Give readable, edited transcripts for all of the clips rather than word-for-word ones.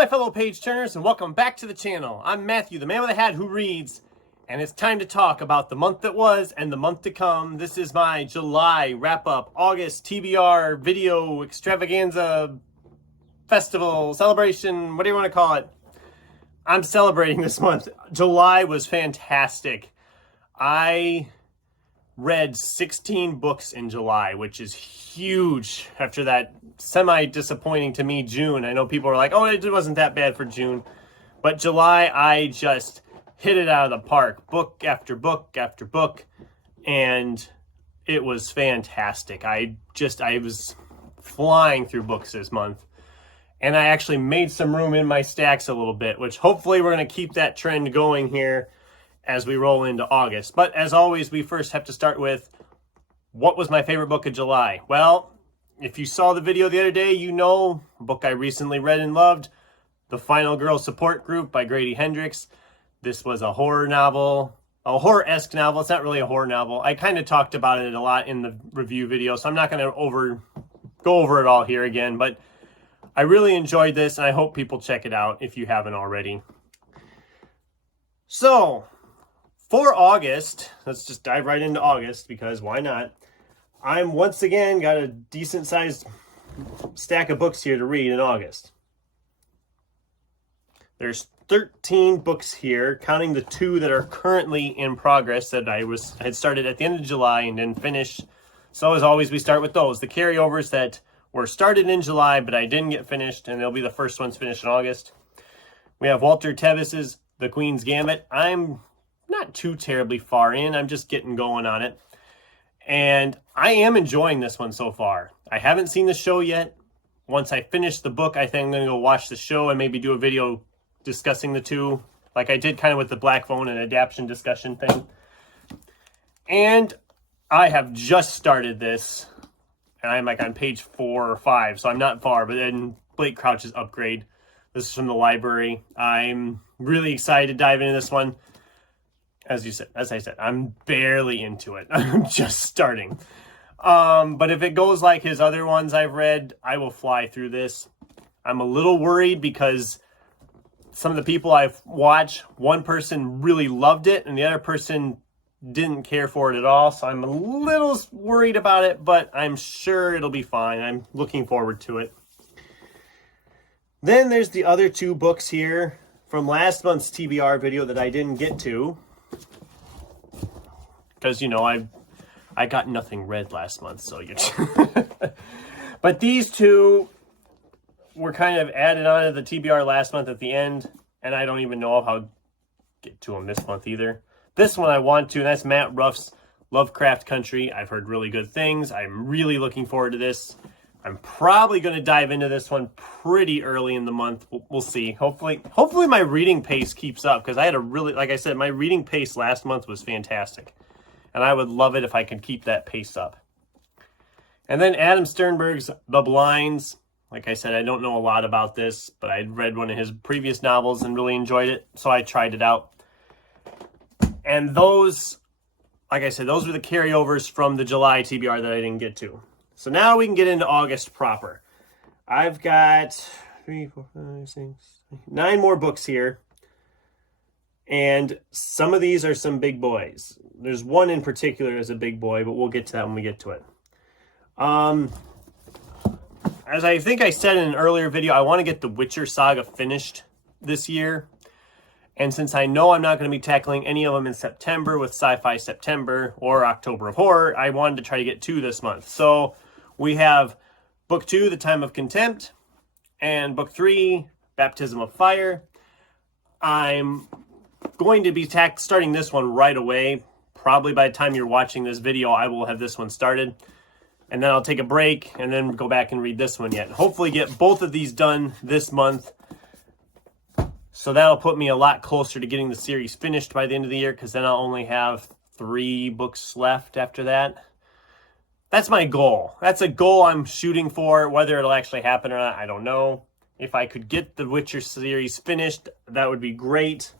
my fellow page turners, and welcome back to the channel. I'm Matthew, the man with a hat who reads, and it's time to talk about the month that was and the month to come. This is my July wrap-up, August TBR video extravaganza festival celebration, whatever you want to call it. I'm celebrating this month. July was fantastic. I read 16 books in July, which is huge after that semi-disappointing to me June. I know people are like, oh, it wasn't that bad for June. But July, I just hit it out of the park. Book after book after book. And it was fantastic. I was flying through books this month. And I actually made some room in my stacks a little bit, which hopefully we're going to keep that trend going here as we roll into August. But as always, we first have to start with, what was my favorite book of July? Well, if you saw the video the other day, you know a book I recently read and loved, The Final Girl Support Group by Grady Hendrix. This was a horror novel, a horror-esque novel. It's not really a horror novel. I kind of talked about it a lot in the review video, so I'm not going to go over it all here again, but I really enjoyed this, and I hope people check it out if you haven't already. So, for August, let's just dive right into August, because why not? I'm once again got a decent-sized stack of books here to read in August. There's 13 books here, counting the 2 that are currently in progress that I had started at the end of July and didn't finish. So as always, we start with those. The carryovers that were started in July, but I didn't get finished, and they'll be the first ones finished in August. We have Walter Tevises' The Queen's Gamut. I'm not too terribly far in. I'm just getting going on it. And I am enjoying this one so far. I haven't seen the show yet. Once I finish the book, I think I'm going to go watch the show and maybe do a video discussing the two, like I did kind of with the Black Phone and adaptation discussion thing. And I have just started this, and I'm like on page 4 or 5, so I'm not far, but then Blake Crouch's Upgrade. This is from the library. I'm really excited to dive into this one. As I said, I'm barely into it. I'm just starting. But if it goes like his other ones I've read, I will fly through this. I'm a little worried because some of the people I've watched, one person really loved it and the other person didn't care for it at all. So I'm a little worried about it, but I'm sure it'll be fine. I'm looking forward to it. Then there's the other 2 books here from last month's TBR video that I didn't get to. Because, you know, I got nothing read last month, so you. But these 2 were kind of added on to the TBR last month at the end, and I don't even know how to get to them this month either. This one I want to, and that's Matt Ruff's Lovecraft Country. I've heard really good things. I'm really looking forward to this. I'm probably going to dive into this one pretty early in the month. We'll see. Hopefully my reading pace keeps up, because I had a really, like I said, my reading pace last month was fantastic. And I would love it if I could keep that pace up. And then Adam Sternberg's The Blinds. Like I said, I don't know a lot about this, but I read one of his previous novels and really enjoyed it, so I tried it out. And those, like I said, those were the carryovers from the July TBR that I didn't get to. So now we can get into August proper. I've got 3, 4, 5, 6, 9 more books here. And some of these are some big boys. There's one in particular as a big boy, but we'll get to that when we get to it. As I think I said in an earlier video, I want to get the Witcher saga finished this year. And since I know I'm not going to be tackling any of them in September with Sci-Fi September or October of Horror, I wanted to try to get 2 this month. So we have Book 2, The Time of Contempt, and Book 3, Baptism of Fire. I'm going to be starting this one right away. Probably by the time you're watching this video, I will have this one started. And then I'll take a break and then go back and read this one yet. Hopefully get both of these done this month. So that'll put me a lot closer to getting the series finished by the end of the year, because then I'll only have 3 books left after that. That's my goal. That's a goal I'm shooting for. Whether it'll actually happen or not, I don't know. If I could get the Witcher series finished, that would be great,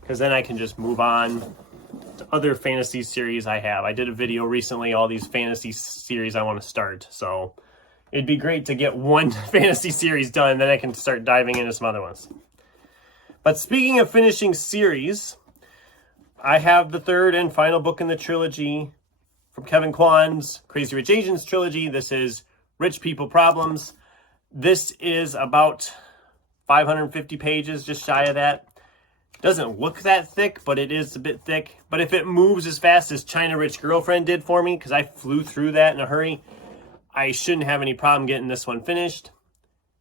because then I can just move on to other fantasy series I have. I did a video recently, all these fantasy series I want to start. So it'd be great to get one fantasy series done, then I can start diving into some other ones. But speaking of finishing series, I have the third and final book in the trilogy from Kevin Kwan's Crazy Rich Asians trilogy. This is Rich People Problems. This is about 550 pages, just shy of that. Doesn't look that thick, but it is a bit thick. But if it moves as fast as China Rich Girlfriend did for me, because I flew through that in a hurry, I shouldn't have any problem getting this one finished.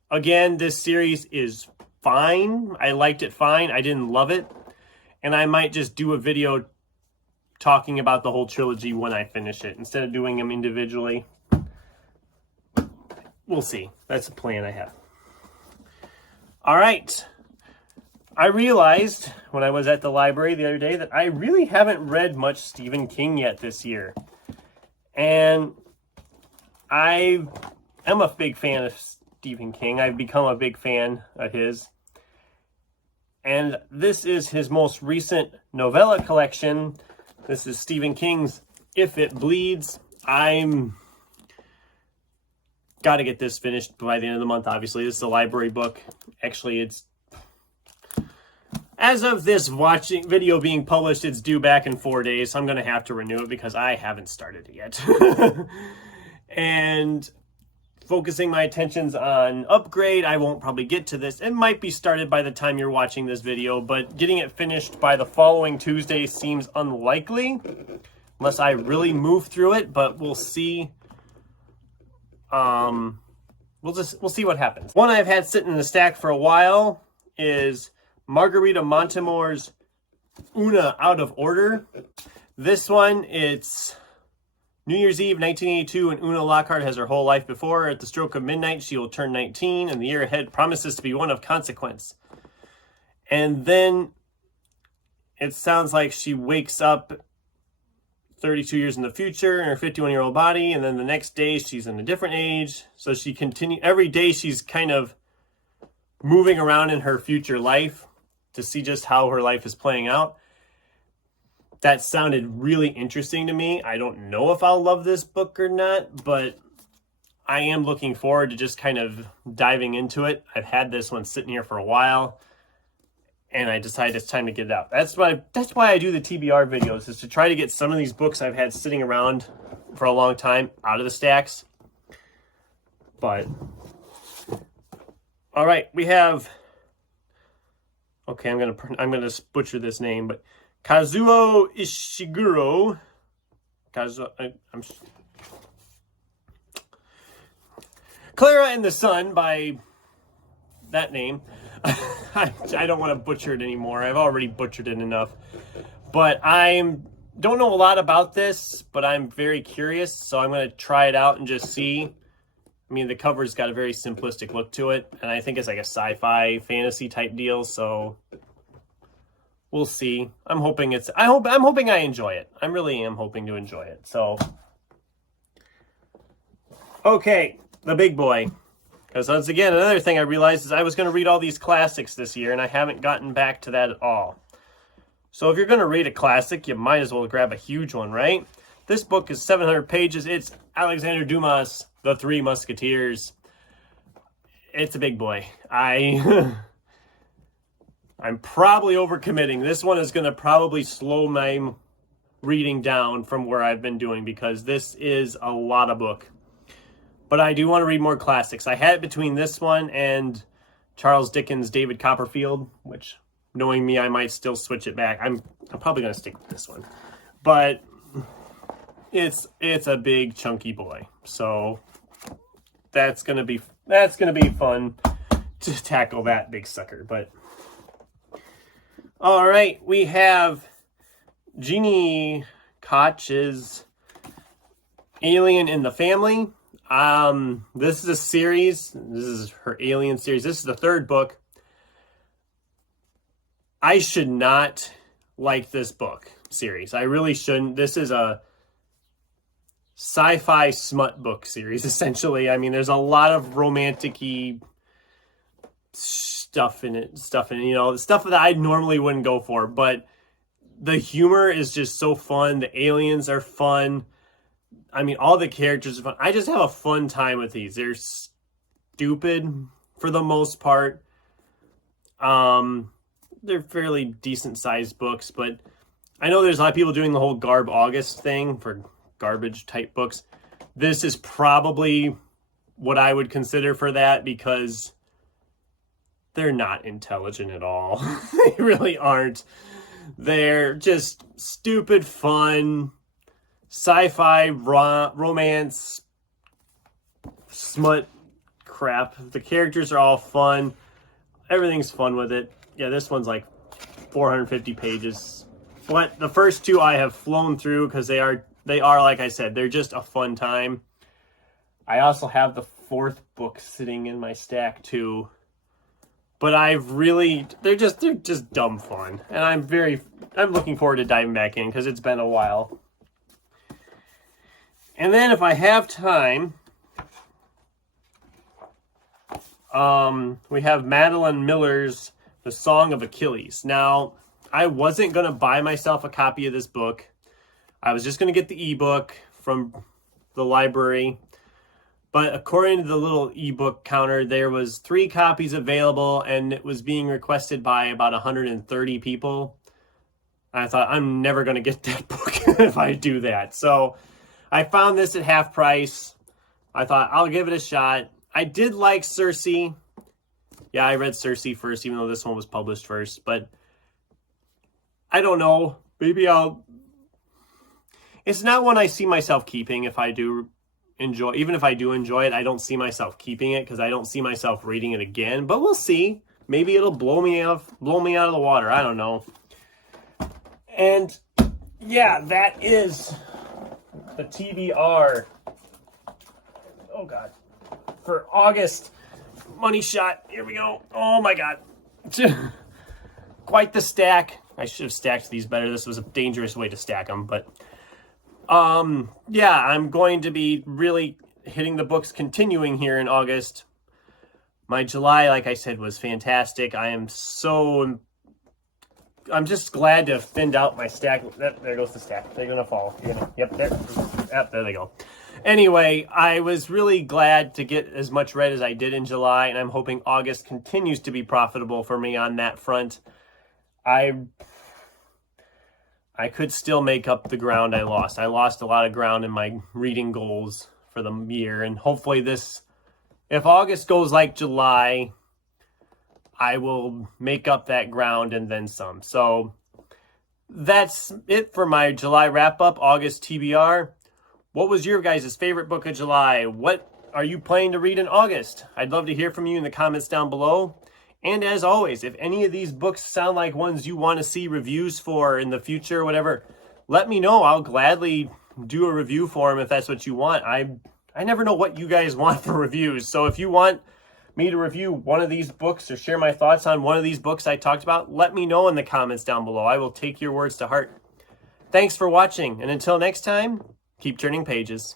Again, this series is fine. I liked it fine. I didn't love it. And I might just do a video talking about the whole trilogy when I finish it, instead of doing them individually. We'll see. That's a plan I have. All right. I realized when I was at the library the other day that I really haven't read much Stephen King yet this year. And I am a big fan of Stephen King. I've become a big fan of his. And this is his most recent novella collection. This is Stephen King's If It Bleeds. I'm got to get this finished by the end of the month, obviously. This is a library book. Actually, it's, as of this video being published, it's due back in 4 days. So I'm going to have to renew it because I haven't started it yet. And focusing my attentions on Upgrade, I won't probably get to this. It might be started by the time you're watching this video, but getting it finished by the following Tuesday seems unlikely unless I really move through it, but we'll see. We'll see what happens. One I've had sitting in the stack for a while is Margarita Montemore's Una Out of Order. This one, it's New Year's Eve, 1982, and Una Lockhart has her whole life before her. At the stroke of midnight, she will turn 19, and the year ahead promises to be one of consequence. And then it sounds like she wakes up 32 years in the future in her 51-year-old body, and then the next day she's in a different age. So she every day she's kind of moving around in her future life to see just how her life is playing out. That sounded really interesting to me. I don't know if I'll love this book or not, but I am looking forward to just kind of diving into it. I've had this one sitting here for a while, and I decided it's time to get it out. That's why I do the TBR videos, is to try to get some of these books I've had sitting around for a long time out of the stacks. But all right, we have, okay, I'm gonna butcher this name, but Kazuo Ishiguro. Clara and the Sun by that name. I don't want to butcher it anymore. I've already butchered it enough. But don't know a lot about this, but I'm very curious, so I'm going to try it out and just see. I mean, the cover's got a very simplistic look to it, and I think it's like a sci-fi fantasy type deal, so we'll see. I'm hoping I enjoy it. I really am hoping to enjoy it. So, okay, the big boy. Because once again, another thing I realized is I was going to read all these classics this year, and I haven't gotten back to that at all. So if you're going to read a classic, you might as well grab a huge one, right? This book is 700 pages. It's Alexander Dumas, The Three Musketeers. It's a big boy. I'm probably overcommitting. This one is going to probably slow my reading down from where I've been doing, because this is a lot of book. But I do want to read more classics. I had it between this one and Charles Dickens' David Copperfield, which, knowing me, I might still switch it back. I'm probably going to stick with this one. But it's a big chunky boy. So that's going to be fun to tackle that big sucker. But all right, we have Genie Koch's Alien in the Family. This is a series. This is her Alien series. This is the third book. I should not like this book series. I really shouldn't. This is a sci-fi smut book series, essentially. I mean, there's a lot of romantic-y stuff in it, you know, stuff that I normally wouldn't go for, but the humor is just so fun. The aliens are fun. I mean, all the characters are fun. I just have a fun time with these. They're stupid for the most part. They're fairly decent sized books, but I know there's a lot of people doing the whole August thing for garbage type books. This is probably what I would consider for that, because they're not intelligent at all. They really aren't. They're just stupid fun, sci-fi, romance, smut crap. The characters are all fun. Everything's fun with it. Yeah, this one's like 450 pages. But the first two I have flown through because they are, like I said, they're just a fun time. I also have the fourth book sitting in my stack too. But they're just dumb fun. And I'm looking forward to diving back in because it's been a while. And then if I have time, we have Madeleine Miller's The Song of Achilles. Now, I wasn't going to buy myself a copy of this book. I was just going to get the ebook from the library. But according to the little ebook counter, there was 3 copies available, and it was being requested by about 130 people. I thought, I'm never going to get that book if I do that. So I found this at half price. I thought, I'll give it a shot. I did like Circe. Yeah, I read Circe first, even though this one was published first. But I don't know. Maybe It's not one I see myself keeping if I do enjoy. Even if I do enjoy it, I don't see myself keeping it because I don't see myself reading it again. But we'll see. Maybe it'll blow me out of the water. I don't know. And yeah, that is the TBR. Oh God. For August money shot. Here we go. Oh my God. Quite the stack. I should have stacked these better. This was a dangerous way to stack them, but yeah, I'm going to be really hitting the books continuing here in August. My July, like I said, was fantastic. I'm just glad to have thinned out my stack. There goes the stack. They're gonna fall. Yep, there they go. Anyway, I was really glad to get as much read as I did in July, and I'm hoping August continues to be profitable for me on that front. I could still make up the ground I lost. I lost a lot of ground in my reading goals for the year, and hopefully if August goes like July, I will make up that ground and then some. So that's it for my July wrap-up, August TBR. What was your guys' favorite book of July? What are you planning to read in August? I'd love to hear from you in the comments down below. And as always, if any of these books sound like ones you want to see reviews for in the future or whatever, let me know. I'll gladly do a review for them if that's what you want. I never know what you guys want for reviews. So if you want me to review one of these books or share my thoughts on one of these books I talked about, let me know in the comments down below. I will take your words to heart. Thanks for watching, and until next time, keep turning pages.